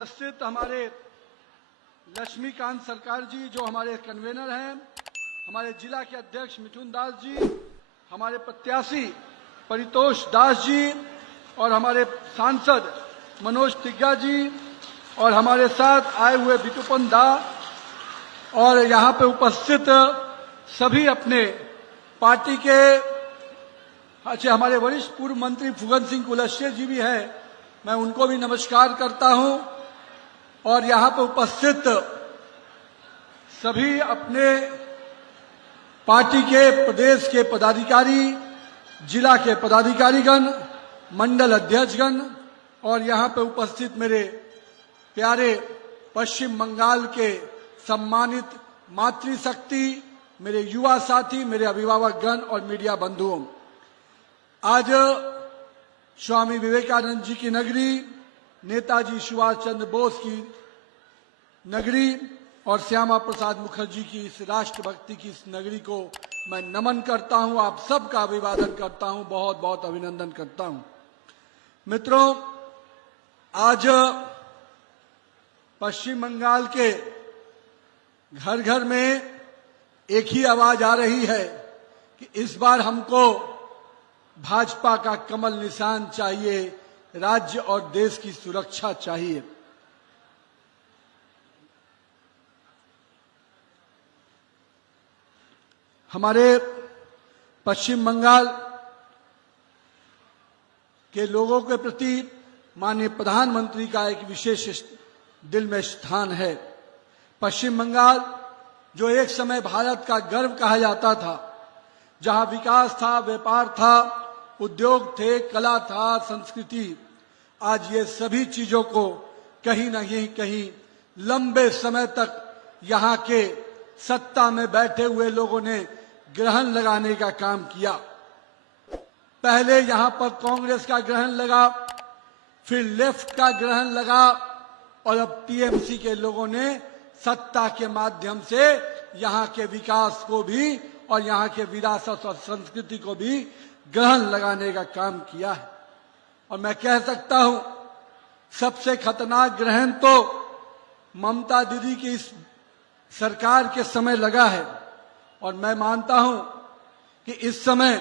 उपस्थित हमारे लक्ष्मीकांत सरकार जी जो हमारे कन्वेनर हैं, हमारे जिला के अध्यक्ष मिथुन दास जी, हमारे प्रत्याशी परितोष दास जी और हमारे सांसद मनोज तिग्गा जी और हमारे साथ आए हुए विटुपन दा और यहाँ पे उपस्थित सभी अपने पार्टी के अच्छा हमारे वरिष्ठ पूर्व मंत्री फुगन सिंह कुलस्ते जी भी हैं, मैं उनको भी नमस्कार करता हूं। और यहाँ पर उपस्थित सभी अपने पार्टी के प्रदेश के पदाधिकारी, जिला के पदाधिकारीगण, मंडल अध्यक्षगण और यहाँ पर उपस्थित मेरे प्यारे पश्चिम बंगाल के सम्मानित मातृशक्ति, मेरे युवा साथी, मेरे अभिभावकगण और मीडिया बंधुओं, आज स्वामी विवेकानंद जी की नगरी, नेताजी सुभाष चंद्र बोस की नगरी और श्यामा प्रसाद मुखर्जी की इस राष्ट्रभक्ति की इस नगरी को मैं नमन करता हूं, आप सबका अभिवादन करता हूं, बहुत बहुत अभिनंदन करता हूं। मित्रों, आज पश्चिम बंगाल के घर घर में एक ही आवाज आ रही है कि इस बार हमको भाजपा का कमल निशान चाहिए, राज्य और देश की सुरक्षा चाहिए। हमारे पश्चिम बंगाल के लोगों के प्रति माननीय प्रधानमंत्री का एक विशेष दिल में स्थान है। पश्चिम बंगाल जो एक समय भारत का गर्व कहा जाता था, जहां विकास था, व्यापार था, उद्योग थे, कला था, संस्कृति, आज ये सभी चीजों को कहीं न कहीं लंबे समय तक यहाँ के सत्ता में बैठे हुए लोगों ने ग्रहण लगाने का काम किया। पहले यहाँ पर कांग्रेस का ग्रहण लगा, फिर लेफ्ट का ग्रहण लगा और अब टीएमसी के लोगों ने सत्ता के माध्यम से यहाँ के विकास को भी और यहाँ के विरासत और संस्कृति को भी ग्रहण लगाने का काम किया है। और मैं कह सकता हूं सबसे खतरनाक ग्रहण तो ममता दीदी की इस सरकार के समय लगा है। और मैं मानता हूं कि इस समय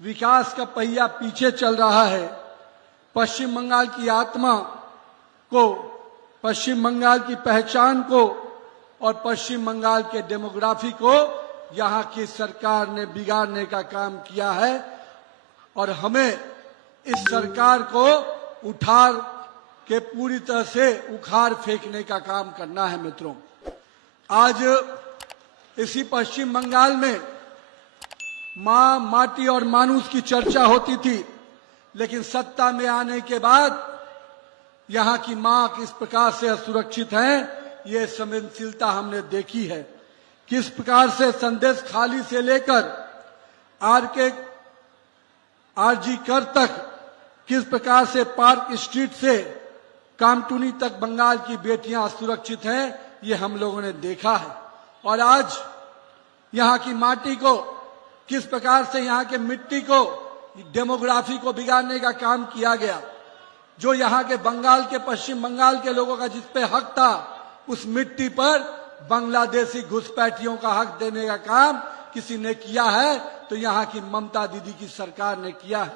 विकास का पहिया पीछे चल रहा है। पश्चिम बंगाल की आत्मा को, पश्चिम बंगाल की पहचान को और पश्चिम बंगाल के डेमोग्राफी को यहाँ की सरकार ने बिगाड़ने का काम किया है और हमें इस सरकार को उठार के पूरी तरह से उखाड़ फेंकने का काम करना है। मित्रों, आज इसी पश्चिम बंगाल में मां, माटी और मानुष की चर्चा होती थी, लेकिन सत्ता में आने के बाद यहाँ की मां किस प्रकार से असुरक्षित है, ये संवेदनशीलता हमने देखी है। किस प्रकार से संदेश खाली से लेकर आरजी कर तक, किस प्रकार से पार्क स्ट्रीट से कामटूनी तक बंगाल की बेटियां सुरक्षित हैं, ये हम लोगों ने देखा है। और आज यहाँ की माटी को किस प्रकार से, यहाँ के मिट्टी को, डेमोग्राफी को बिगाड़ने का काम किया गया। जो यहाँ के बंगाल के, पश्चिम बंगाल के लोगों का जिस पे हक था, उस मिट्टी पर बांग्लादेशी घुसपैठियों का हक देने का काम किसी ने किया है, तो यहाँ की ममता दीदी की सरकार ने किया है।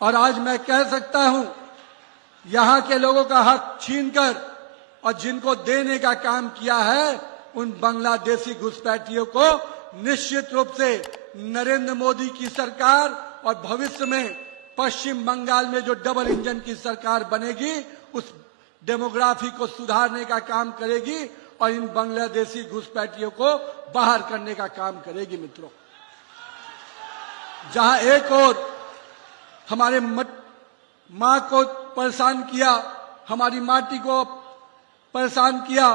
और आज मैं कह सकता हूं, यहाँ के लोगों का हक छीनकर और जिनको देने का काम किया है, उन बांग्लादेशी घुसपैठियों को निश्चित रूप से नरेंद्र मोदी की सरकार और भविष्य में पश्चिम बंगाल में जो डबल इंजन की सरकार बनेगी, उस डेमोग्राफी को सुधारने का काम करेगी और इन बांग्लादेशी घुसपैठियों को बाहर करने का काम करेगी। मित्रों, जहां एक और हमारे मां को परेशान किया, हमारी माटी को परेशान किया,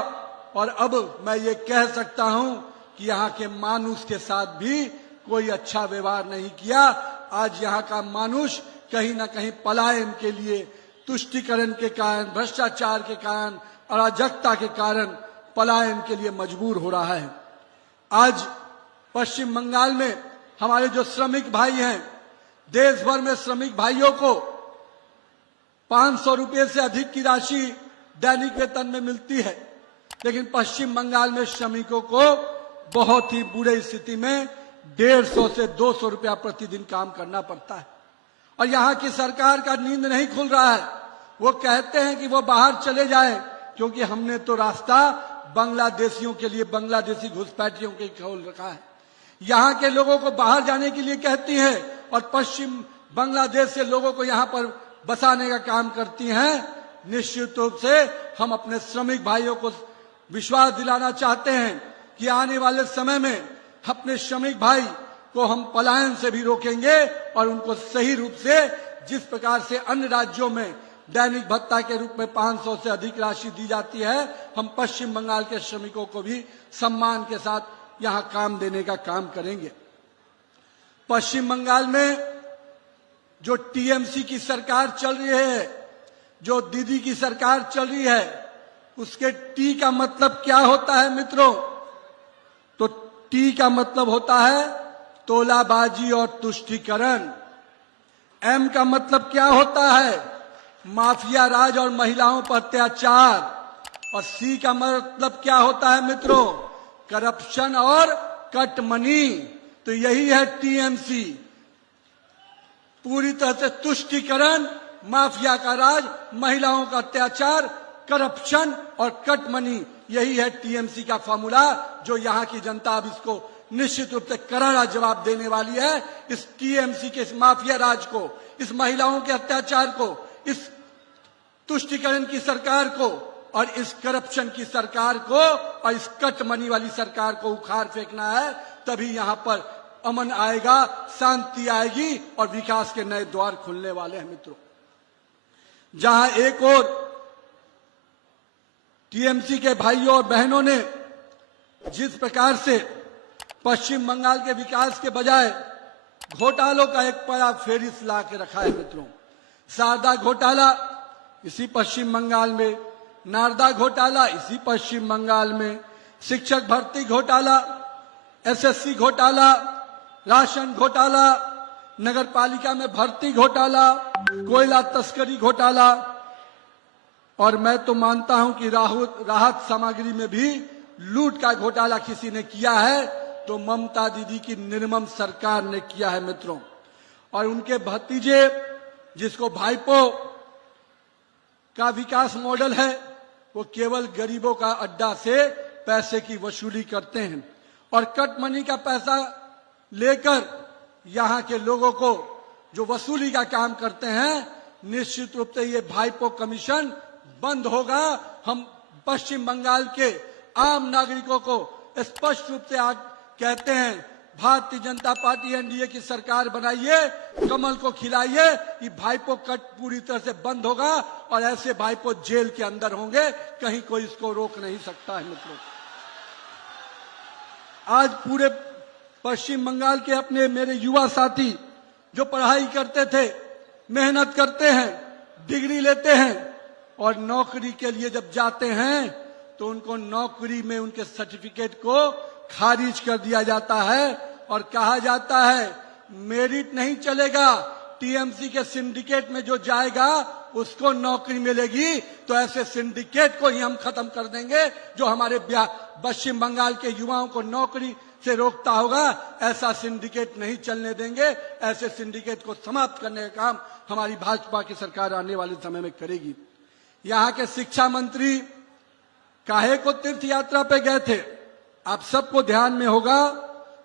और अब मैं ये कह सकता हूं कि यहाँ के मानुष के साथ भी कोई अच्छा व्यवहार नहीं किया। आज यहाँ का मानुष कहीं ना कहीं पलायन के लिए, तुष्टीकरण के कारण, भ्रष्टाचार के कारण, अराजकता के कारण पलायन के लिए मजबूर हो रहा है। आज पश्चिम बंगाल में हमारे जो श्रमिक भाई हैं, देश भर में श्रमिक भाइयों को 500 रुपये से अधिक की राशि दैनिक वेतन में मिलती है, लेकिन पश्चिम बंगाल में श्रमिकों को बहुत ही बुरी स्थिति में 150 से 200 रुपया प्रतिदिन काम करना पड़ता है। और यहाँ की सरकार का नींद नहीं खुल रहा है। वो कहते हैं कि वो बाहर चले जाए, क्योंकि हमने तो रास्ता बांग्लादेशियों के लिए, बांग्लादेशी घुसपैठियों के खोल रखा है। यहाँ के लोगों को बाहर जाने के लिए कहती है और पश्चिम बांग्लादेश से लोगों को यहाँ पर बसाने का काम करती हैं। निश्चित रूप से हम अपने श्रमिक भाइयों को विश्वास दिलाना चाहते हैं कि आने वाले समय में अपने श्रमिक भाई को हम पलायन से भी रोकेंगे और उनको सही रूप से, जिस प्रकार से अन्य राज्यों में दैनिक भत्ता के रूप में 500 से अधिक राशि दी जाती है, हम पश्चिम बंगाल के श्रमिकों को भी सम्मान के साथ यहाँ काम देने का काम करेंगे। पश्चिम बंगाल में जो टीएमसी की सरकार चल रही है, जो दीदी की सरकार चल रही है, उसके टी का मतलब क्या होता है मित्रों? तो टी का मतलब होता है तोलाबाजी और तुष्टीकरण। एम का मतलब क्या होता है? माफिया राज और महिलाओं पर अत्याचार। और सी का मतलब क्या होता है मित्रों? करप्शन और कट मनी। तो यही है टीएमसी, पूरी तरह से तुष्टीकरण, माफिया का राज, महिलाओं का अत्याचार, करप्शन और कट मनी, यही है टीएमसी का फॉर्मूला, जो यहाँ की जनता अब इसको निश्चित रूप से करारा जवाब देने वाली है। इस टीएमसी के इस माफिया राज को, इस महिलाओं के अत्याचार को, इस तुष्टीकरण की सरकार को और इस करप्शन की सरकार को और इस कट मनी वाली सरकार को उखाड़ फेंकना है। तभी यहाँ पर अमन आएगा, शांति आएगी और विकास के नए द्वार खुलने वाले हैं मित्रों। जहां एक और टीएमसी के भाइयों और बहनों ने जिस प्रकार से पश्चिम बंगाल के विकास के बजाय घोटालों का एक बड़ा फेरिस ला के रखा है मित्रों। शारदा घोटाला इसी पश्चिम बंगाल में, नारदा घोटाला इसी पश्चिम बंगाल में, शिक्षक भर्ती घोटाला, एसएससी घोटाला, राशन घोटाला, नगर पालिका में भर्ती घोटाला, कोयला तस्करी घोटाला। और मैं तो मानता हूं कि राहत सामग्री में भी लूट का घोटाला किसी ने किया है तो ममता दीदी की निर्मम सरकार ने किया है मित्रों। और उनके भतीजे, जिसको भाईपो का विकास मॉडल है, वो केवल गरीबों का अड्डा से पैसे की वसूली करते हैं और कट मनी का पैसा लेकर यहाँ के लोगों को जो वसूली का काम करते हैं, निश्चित रूप से ये भाईपो कमीशन बंद होगा। हम पश्चिम बंगाल के आम नागरिकों को स्पष्ट रूप से आज कहते हैं, भारतीय जनता पार्टी एनडीए की सरकार बनाइए, कमल को खिलाइए, ये भाईपो कट पूरी तरह से बंद होगा और ऐसे भाईपो जेल के अंदर होंगे, कहीं कोई इसको रोक नहीं सकता है मित्रों। आज पूरे पश्चिम बंगाल के अपने मेरे युवा साथी जो पढ़ाई करते थे, मेहनत करते हैं, डिग्री लेते हैं और नौकरी के लिए जब जाते हैं तो उनको नौकरी में उनके सर्टिफिकेट को खारिज कर दिया जाता है और कहा जाता है मेरिट नहीं चलेगा, टीएमसी के सिंडिकेट में जो जाएगा उसको नौकरी मिलेगी। तो ऐसे सिंडिकेट को ही हम खत्म कर देंगे जो हमारे पश्चिम बंगाल के युवाओं को नौकरी से रोकता होगा। ऐसा सिंडिकेट नहीं चलने देंगे। ऐसे सिंडिकेट को समाप्त करने का काम हमारी भाजपा की सरकार आने वाले समय में करेगी। यहाँ के शिक्षा मंत्री काहे को तीर्थ यात्रा पे गए थे? आप सबको ध्यान में होगा,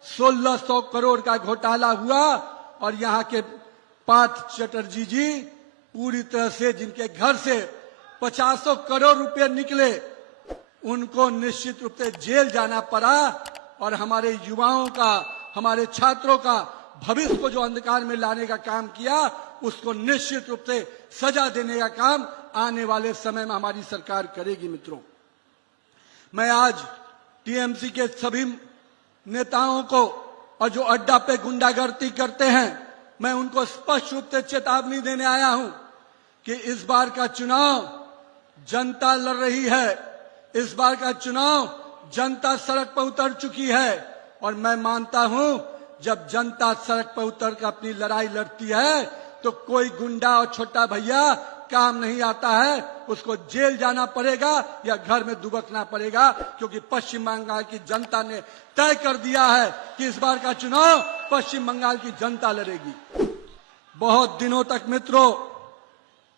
1600 करोड़ का घोटाला हुआ और यहाँ के पार्थ चटर्जी जी पूरी तरह से, जिनके घर से 50 करोड़ रुपए निकले, उनको निश्चित रूप से जेल जाना पड़ा और हमारे युवाओं का, हमारे छात्रों का भविष्य को जो अंधकार में लाने का काम किया, उसको निश्चित रूप से सजा देने का काम आने वाले समय में हमारी सरकार करेगी मित्रों। मैं आज टीएमसी के सभी नेताओं को और जो अड्डा पे गुंडागर्दी करते हैं, मैं उनको स्पष्ट रूप से चेतावनी देने आया हूं कि इस बार का चुनाव जनता लड़ रही है। इस बार का चुनाव जनता सड़क पर उतर चुकी है और मैं मानता हूं जब जनता सड़क पर उतर कर अपनी लड़ाई लड़ती है तो कोई गुंडा और छोटा भैया काम नहीं आता है। उसको जेल जाना पड़ेगा या घर में दुबकना पड़ेगा, क्योंकि पश्चिम बंगाल की जनता ने तय कर दिया है कि इस बार का चुनाव पश्चिम बंगाल की जनता लड़ेगी। बहुत दिनों तक मित्रों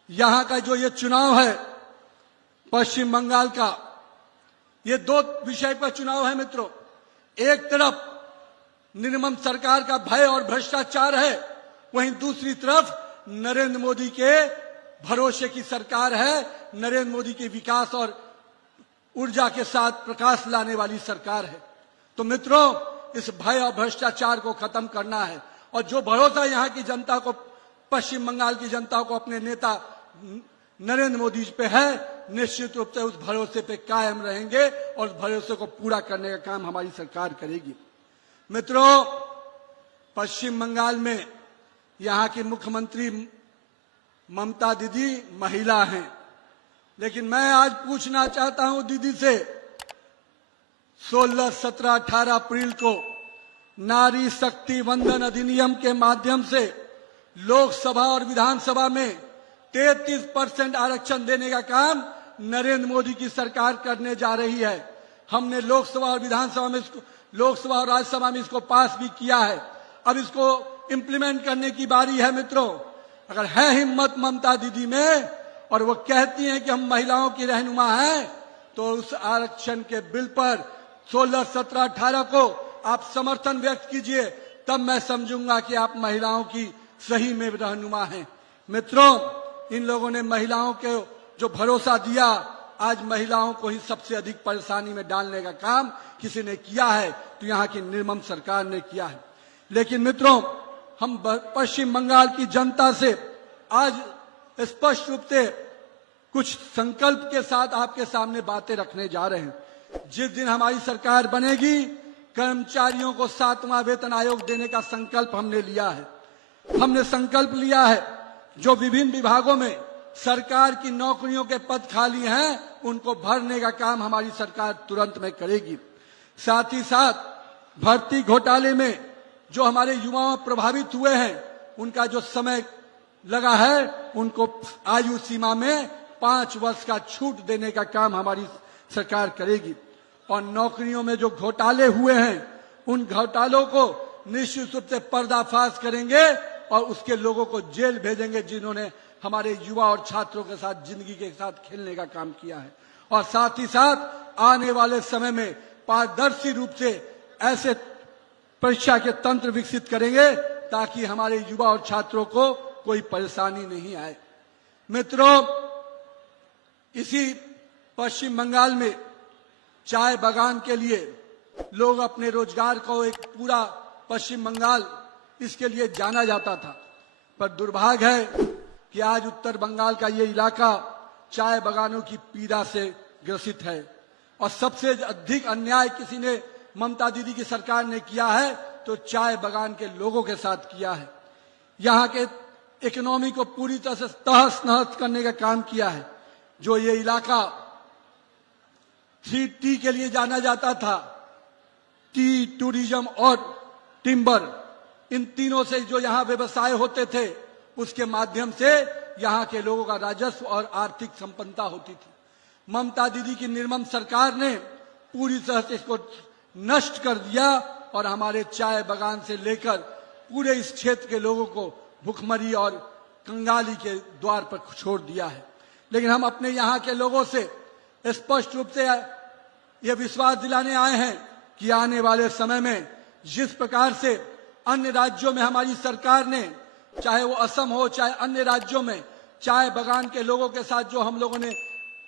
यहां का जो ये चुनाव है पश्चिम बंगाल का, ये दो विषय पर चुनाव है मित्रों। एक तरफ निर्मम सरकार का भय और भ्रष्टाचार है, वहीं दूसरी तरफ नरेंद्र मोदी के भरोसे की सरकार है, नरेंद्र मोदी के विकास और ऊर्जा के साथ प्रकाश लाने वाली सरकार है। तो मित्रों इस भय और भ्रष्टाचार को खत्म करना है, और जो भरोसा यहाँ की जनता को, पश्चिम बंगाल की जनता को अपने नेता नरेंद्र मोदी पे है, निश्चित रूप से उस भरोसे पे कायम रहेंगे और उस भरोसे को पूरा करने का काम हमारी सरकार करेगी। मित्रों पश्चिम बंगाल में यहाँ की मुख्यमंत्री ममता दीदी महिला हैं, लेकिन मैं आज पूछना चाहता हूं दीदी से, 16, 17, 18 अप्रैल को नारी शक्ति वंदन अधिनियम के माध्यम से लोकसभा और विधानसभा में 33% आरक्षण देने का काम नरेंद्र मोदी की सरकार करने जा रही है। हमने लोकसभा और विधानसभा में इसको, लोकसभा और राज्यसभा में इसको पास भी किया है। अब इसको इंप्लीमेंट करने की बारी है मित्रों। अगर है हिम्मत ममता दीदी में और वो कहती हैं कि हम महिलाओं की रहनुमा हैं, तो उस आरक्षण के बिल पर 16, 17, 18 को आप समर्थन व्यक्त कीजिए, तब मैं समझूंगा कि आप महिलाओं की सही में रहनुमा हैं। मित्रों इन लोगों ने महिलाओं के जो भरोसा दिया, आज महिलाओं को ही सबसे अधिक परेशानी में डालने का काम किसी ने किया है, तो यहाँ की निर्मम सरकार ने किया है। लेकिन मित्रों हम पश्चिम बंगाल की जनता से आज स्पष्ट रूप से कुछ संकल्प के साथ आपके सामने बातें रखने जा रहे हैं। जिस दिन हमारी सरकार बनेगी, कर्मचारियों को 7वां वेतन आयोग देने का संकल्प हमने लिया है। हमने संकल्प लिया है जो विभिन्न विभागों में सरकार की नौकरियों के पद खाली हैं, उनको भरने का काम हमारी सरकार तुरंत में करेगी। साथ ही साथ भर्ती घोटाले में जो हमारे युवा प्रभावित हुए हैं, उनका जो समय लगा है, उनको आयु सीमा में 5 वर्ष का छूट देने का काम हमारी सरकार करेगी। और नौकरियों में जो घोटाले हुए हैं, उन घोटालों को निश्चित रूप से पर्दाफाश करेंगे और उसके लोगों को जेल भेजेंगे जिन्होंने हमारे युवा और छात्रों के साथ जिंदगी के साथ खेलने का काम किया है। और साथ ही साथ आने वाले समय में पारदर्शी रूप से ऐसे परीक्षा के तंत्र विकसित करेंगे ताकि हमारे युवा और छात्रों को कोई परेशानी नहीं आए। मित्रों इसी पश्चिम बंगाल में चाय बागान के लिए लोग अपने रोजगार को, एक पूरा पश्चिम बंगाल इसके लिए जाना जाता था, पर दुर्भाग्य है कि आज उत्तर बंगाल का ये इलाका चाय बागानों की पीड़ा से ग्रसित है। और सबसे अधिक अन्याय किसी ने ममता दीदी की सरकार ने किया है तो चाय बागान के लोगों के साथ किया है। यहाँ के इकोनॉमी को पूरी तरह से तहस नहस करने का काम किया है। जो ये इलाका 3T के लिए जाना जाता था, टी, टूरिज्म और टिम्बर, इन तीनों से जो यहाँ व्यवसाय होते थे, उसके माध्यम से यहाँ के लोगों का राजस्व और आर्थिक संपन्नता होती थी। ममता दीदी की निर्मम सरकार ने पूरी तरह से इसको नष्ट कर दिया और हमारे चाय बागान से लेकर पूरे इस क्षेत्र के लोगों को भुखमरी और कंगाली के द्वार पर छोड़ दिया है। लेकिन हम अपने यहाँ के लोगों से स्पष्ट रूप से यह विश्वास दिलाने आए हैं कि आने वाले समय में जिस प्रकार से अन्य राज्यों में हमारी सरकार ने, चाहे वो असम हो चाहे अन्य राज्यों में, चाय बागान के लोगों के साथ जो हम लोगों ने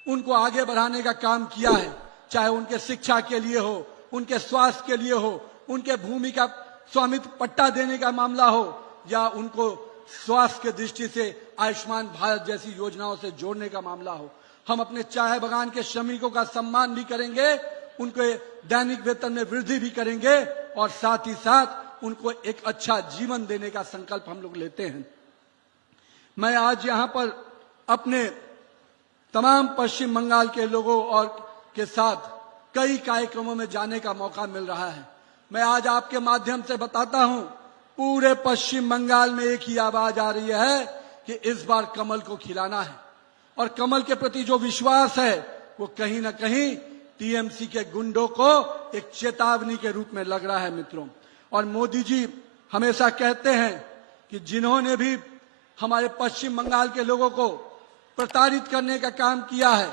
उनको आगे बढ़ाने का काम किया है, चाहे उनके शिक्षा के लिए हो, उनके स्वास्थ्य के लिए हो, उनके भूमि का स्वामित्व पट्टा देने का मामला हो, या उनको स्वास्थ्य की दृष्टि से आयुष्मान भारत जैसी योजनाओं से जोड़ने का मामला हो, हम अपने चाय बागान के श्रमिकों का सम्मान भी करेंगे, उनके दैनिक वेतन में वृद्धि भी करेंगे और साथ ही साथ उनको एक अच्छा जीवन देने का संकल्प हम लोग लेते हैं। मैं आज यहाँ पर अपने तमाम पश्चिम बंगाल के लोगों और के साथ कई कार्यक्रमों में जाने का मौका मिल रहा है। मैं आज आपके माध्यम से बताता हूँ, पूरे पश्चिम बंगाल में एक ही आवाज आ रही है कि इस बार कमल को खिलाना है। और कमल के प्रति जो विश्वास है वो कहीं ना कहीं टीएमसी के गुंडों को एक चेतावनी के रूप में लग रहा है मित्रों। और मोदी जी हमेशा कहते हैं कि जिन्होंने भी हमारे पश्चिम बंगाल के लोगों को प्रताड़ित करने का काम किया है,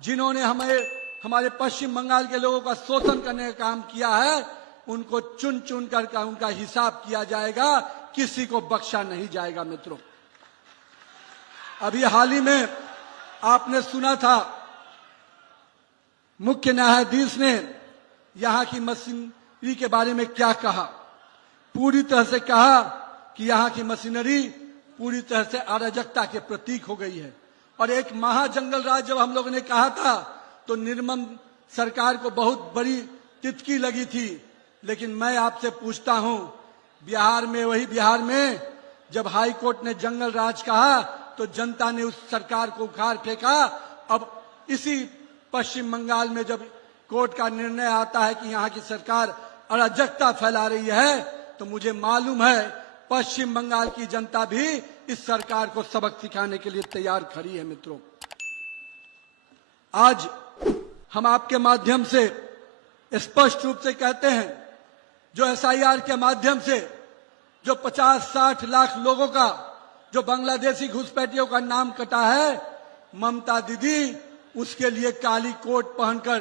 जिन्होंने हमारे पश्चिम बंगाल के लोगों का शोषण करने का काम किया है, उनको चुन चुन कर उनका हिसाब किया जाएगा, किसी को बख्शा नहीं जाएगा मित्रों। अभी हाल ही में आपने सुना था मुख्य न्यायाधीश ने यहां की मशीनरी के बारे में क्या कहा। पूरी तरह से कहा कि यहां की मशीनरी पूरी तरह से अराजकता के प्रतीक हो गई है। और एक महाजंगल राज जब हम लोगों ने कहा था तो निर्मम सरकार को बहुत बड़ी तितकी लगी थी। लेकिन मैं आपसे पूछता हूं, बिहार में जब हाई कोर्ट ने जंगल राज कहा तो जनता ने उस सरकार को उखाड़ फेंका। अब इसी पश्चिम बंगाल में जब कोर्ट का निर्णय आता है कि यहाँ की सरकार अराजकता फैला रही है, तो मुझे मालूम है पश्चिम बंगाल की जनता भी इस सरकार को सबक सिखाने के लिए तैयार खड़ी है मित्रों। आज हम आपके माध्यम से स्पष्ट रूप से कहते हैं, जो एसआईआर के माध्यम से जो 50-60 लाख लोगों का जो बांग्लादेशी घुसपैठियों का नाम कटा है, ममता दीदी उसके लिए काली कोट पहनकर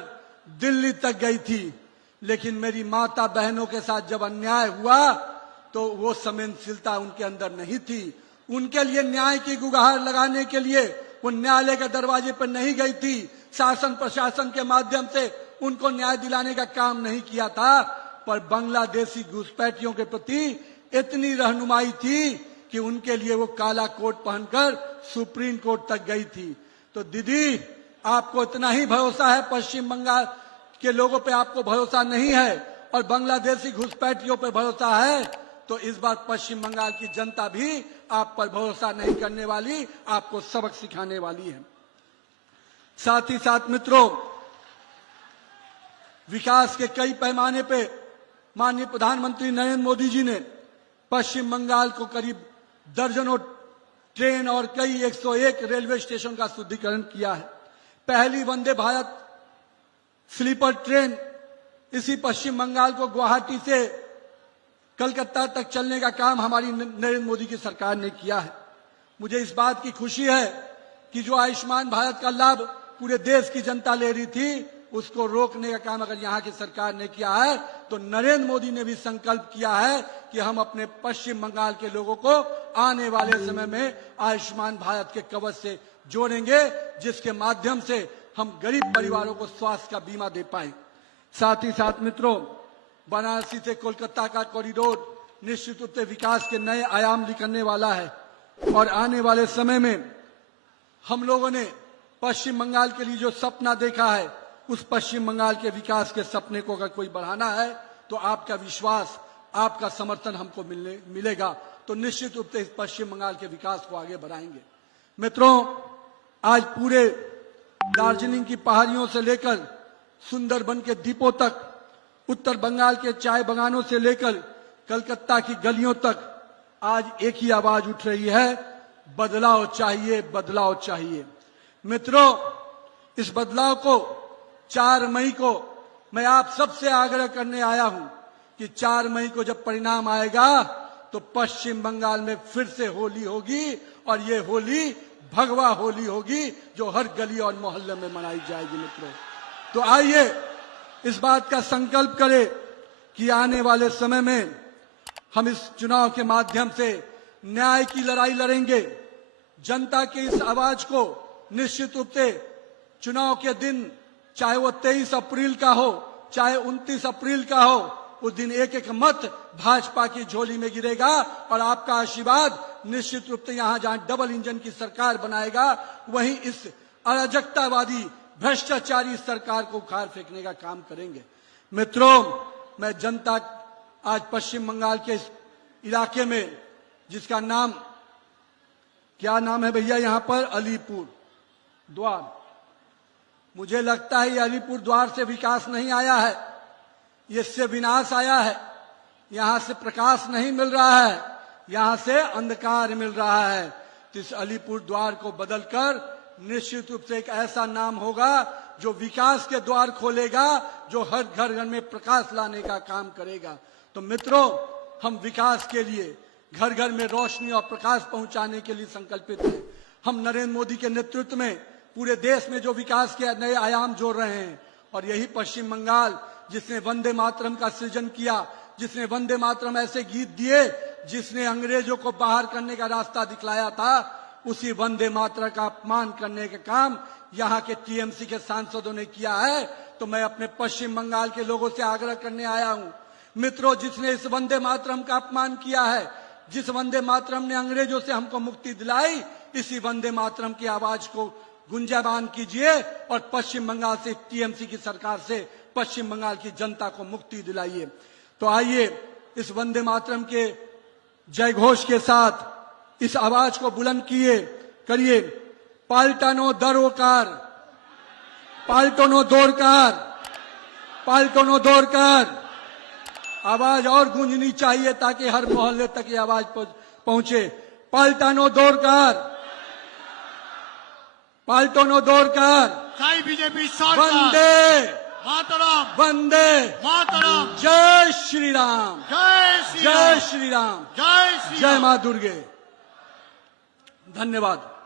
दिल्ली तक गई थी। लेकिन मेरी माता बहनों के साथ जब अन्याय हुआ तो वो संवेदनशीलता उनके अंदर नहीं थी। उनके लिए न्याय की गुहार लगाने के लिए वो न्यायालय के दरवाजे पर नहीं गई थी। शासन प्रशासन के माध्यम से उनको न्याय दिलाने का काम नहीं किया था। पर बांग्लादेशी घुसपैठियों के प्रति इतनी रहनुमाई थी कि उनके लिए वो काला कोट पहनकर सुप्रीम कोर्ट तक गई थी। तो दीदी, आपको इतना ही भरोसा है, पश्चिम बंगाल के लोगों पे आपको भरोसा नहीं है और बांग्लादेशी घुसपैठियों पे भरोसा है, तो इस बार पश्चिम बंगाल की जनता भी आप पर भरोसा नहीं करने वाली, आपको सबक सिखाने वाली है। साथ ही साथ मित्रों, विकास के कई पैमाने पे माननीय प्रधानमंत्री नरेंद्र मोदी जी ने पश्चिम बंगाल को करीब दर्जनों ट्रेन और कई 101 रेलवे स्टेशन का शुद्धिकरण किया है। पहली वंदे भारत स्लीपर ट्रेन इसी पश्चिम बंगाल को गुवाहाटी से कलकत्ता तक चलने का काम हमारी नरेंद्र मोदी की सरकार ने किया है। मुझे इस बात की खुशी है कि जो आयुष्मान भारत का लाभ पूरे देश की जनता ले रही थी, उसको रोकने का काम अगर यहाँ की सरकार ने किया है, तो नरेंद्र मोदी ने भी संकल्प किया है कि हम अपने पश्चिम बंगाल के लोगों को आने वाले समय में आयुष्मान भारत के कवच से जोड़ेंगे, जिसके माध्यम से हम गरीब परिवारों को स्वास्थ्य का बीमा दे पाए। साथ ही साथ मित्रों, बनारसी से कोलकाता का कॉरिडोर निश्चित रूप से विकास के नए आयाम दिखाने वाला है। और आने वाले समय में हम लोगों ने पश्चिम बंगाल के लिए जो सपना देखा है, उस पश्चिम बंगाल के विकास के सपने को अगर कोई बढ़ाना है तो आपका विश्वास, आपका समर्थन हमको मिलेगा, तो निश्चित रूप से इस पश्चिम बंगाल के विकास को आगे बढ़ाएंगे। मित्रों, आज पूरे दार्जिलिंग की पहाड़ियों से लेकर सुंदरबन के द्वीपों तक, उत्तर बंगाल के चाय बागानों से लेकर कलकत्ता की गलियों तक आज एक ही आवाज उठ रही है, बदलाव चाहिए, बदलाव चाहिए। मित्रों, इस बदलाव को 4 मई को मैं आप सबसे आग्रह करने आया हूं कि 4 मई को जब परिणाम आएगा तो पश्चिम बंगाल में फिर से होली होगी, और ये होली भगवा होली होगी जो हर गली और मोहल्ले में मनाई जाएगी। मित्रों, तो आइए इस बात का संकल्प करें कि आने वाले समय में हम इस चुनाव के माध्यम से न्याय की लड़ाई लड़ेंगे। जनता की इस आवाज को निश्चित रूप से चुनाव के दिन, चाहे वो 23 अप्रैल का हो, चाहे 29 अप्रैल का हो, उस दिन एक एक मत भाजपा की झोली में गिरेगा और आपका आशीर्वाद निश्चित रूप से यहां जहां डबल इंजन की सरकार बनाएगा, वहीं इस अराजकतावादी भ्रष्टाचारी सरकार को उखाड़ फेंकने का काम करेंगे। मित्रों, मैं जनता, आज पश्चिम बंगाल के इस इलाके में, जिसका नाम, क्या नाम है भैया यहां पर, अलीपुर द्वार, मुझे लगता है ये अलीपुर द्वार से विकास नहीं आया है, इससे विनाश आया है। यहां से प्रकाश नहीं मिल रहा है, यहां से अंधकार मिल रहा है। तो इस अलीपुर द्वार को बदलकर निश्चित रूप से एक ऐसा नाम होगा जो विकास के द्वार खोलेगा, जो हर घर घर में प्रकाश लाने का काम करेगा। तो मित्रों, हम विकास के लिए, घर घर में रोशनी और प्रकाश पहुंचाने के लिए संकल्पित हैं। हम नरेंद्र मोदी के नेतृत्व में पूरे देश में जो विकास के नए आयाम जोड़ रहे हैं, और यही पश्चिम बंगाल जिसने वंदे मातरम का सृजन किया, जिसने वंदे मातरम ऐसे गीत दिए जिसने अंग्रेजों को बाहर करने का रास्ता दिखलाया था, उसी वंदे मातरम का अपमान करने का काम यहाँ के टीएमसी के सांसदों ने किया है। तो मैं अपने पश्चिम बंगाल के लोगों से आग्रह करने आया हूँ, मित्रों, जिसने इस वंदे मातरम का अपमान किया है, जिस वंदे मातरम ने अंग्रेजों से हमको मुक्ति दिलाई, इसी वंदे मातरम की आवाज को गुंजायमान कीजिए और पश्चिम बंगाल से, टीएमसी की सरकार से पश्चिम बंगाल की जनता को मुक्ति दिलाइए। तो आइए इस वंदे मातरम के जय घोष के साथ इस आवाज को बुलंद करिए, पाल्टानो दरोकार, पाल्टोनो दोरकार, पाल्टोनो दोरकार। आवाज और गूंजनी चाहिए ताकि हर मोहल्ले तक ये आवाज पहुंचे। पाल्टानो दोरकार, पाल्टोनो दोरकार। जय बीजेपी सरकार। वंदे मातरम, वंदे मातरम। जय श्री राम, जय श्री जय राम, श्री राम, जय श्री जय राम। मां दुर्गे। धन्यवाद।